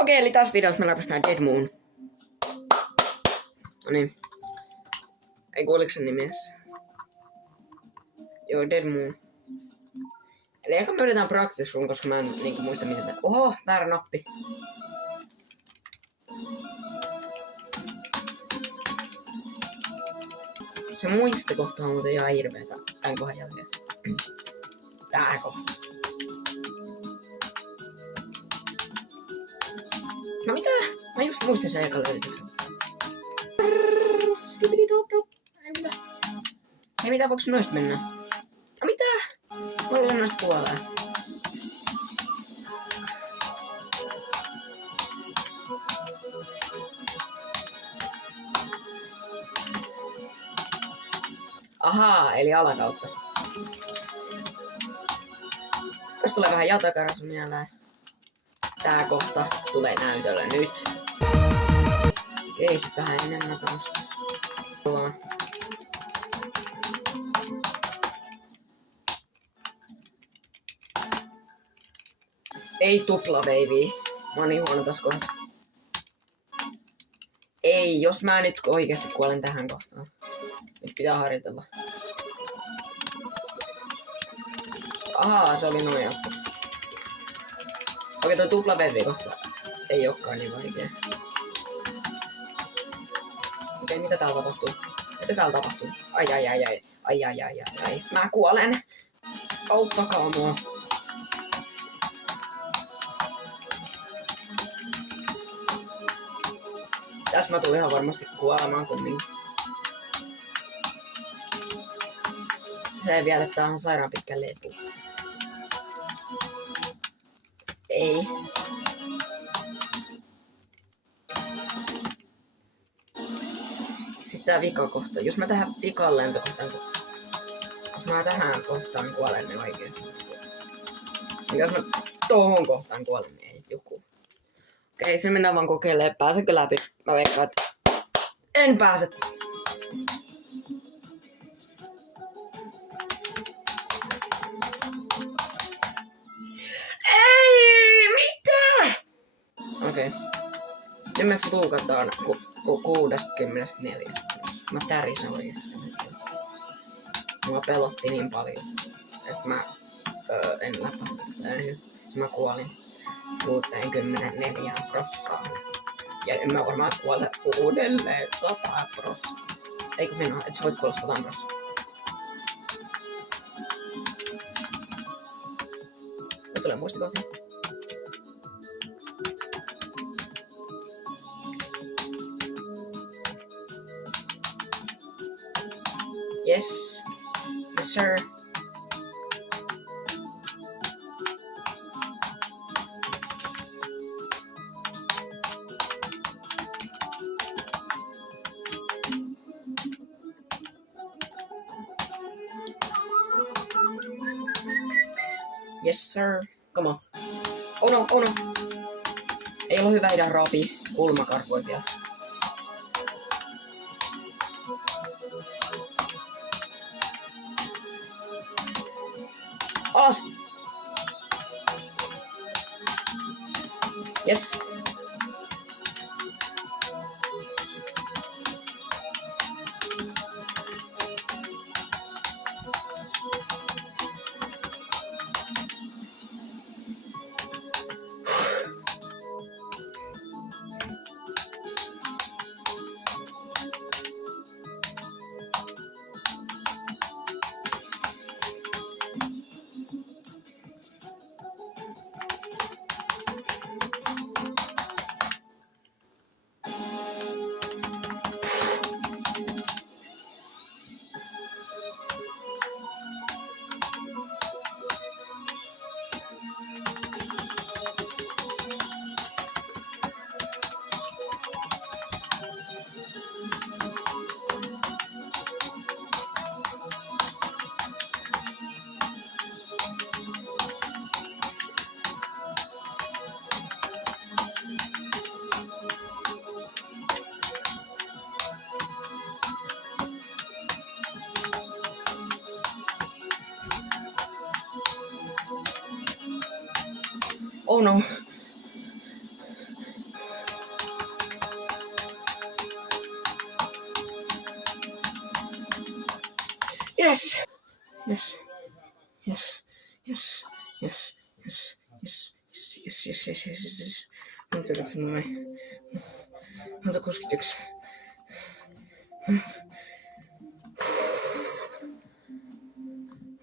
Okei, eli taas videossa me läpästään Dead Moon. Noniin. Ei kuuliko sen nimessä? Joo, Dead Moon. Eli ehkä me yritetään practice room, koska mä en niinku muista mitä tää. Oho, väärä nappi. Se muistikohta on muuten ihan hirveetä tän kohan jälkeen. Tää kohta. No mitä? Mä just muistin sen ekan löytyksen. Skibidi-dop-dop. Ei mitä? Hei mitä, voiko noista mennä? No mitä? Mä luulen noista kuolee. Ahaa, eli alakautta. Tästä tulee vähän jatakarasu mieleen. Tää kohta tulee näytölle nyt. Ei vähän enemmän tosta. Ei tupla baby. Mä oon niin huono tässä kohdassa. Ei, jos mä nyt oikeesti kuolen tähän kohtaan. Nyt pitää harjoitella. Ahaa, se oli noin jappu. Okei, toi tupla baby kohta ei ookaan niin vaikea. Okei, mitä täällä tapahtuu? Mitä täällä tapahtuu? Ai. Mä kuolen. Auttakaa mua. Tässä mä tulin ihan varmasti kuolemaan kumminkin. Se ei vielä, että tää on sairaan pitkä lepu. Ei. Sitten tää vikakohta. Jos mä tähän vikaan lentokohtaan, jos mä tähän kohtaan kuolen, niin oikeesti. Jos mä tohon kohtaan kuolen, niin ei joku. Okei, se mennään vaan kokeilemaan. Pääsenkö läpi? Mä veikkaan, että en pääse. Ei! Mitä? Okei. Nyt me flukataan 64. Mä tärisen oikeesti. Mua pelotti niin paljon, että mä en läpä. Mä kuolin 64%. Ja en mä varmaan kuole uudelleen 100%. Eikö minä? Et sä voit kuolla 100%. Nyt tulee muistikohta. Yes. Yes, sir. Yes, sir. Come on. Oh no, oh no. Ei ole hyvä idea raapi kulmakarvoja vielä. Alas! Yes. Oh no. Yes! Yes. Yes. Yes. Yes. Yes. Yes. Yes. Yes. Yes. Yes. Yes. Yes. Mutta katso noin. Anta 61.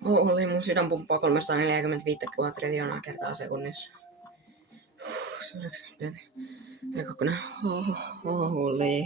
Oli mun sydän pumppaa 345 kvadriljoonaa kertaa sekunnissa. Seuraavaksi baby. Ja kokonaan. Holy.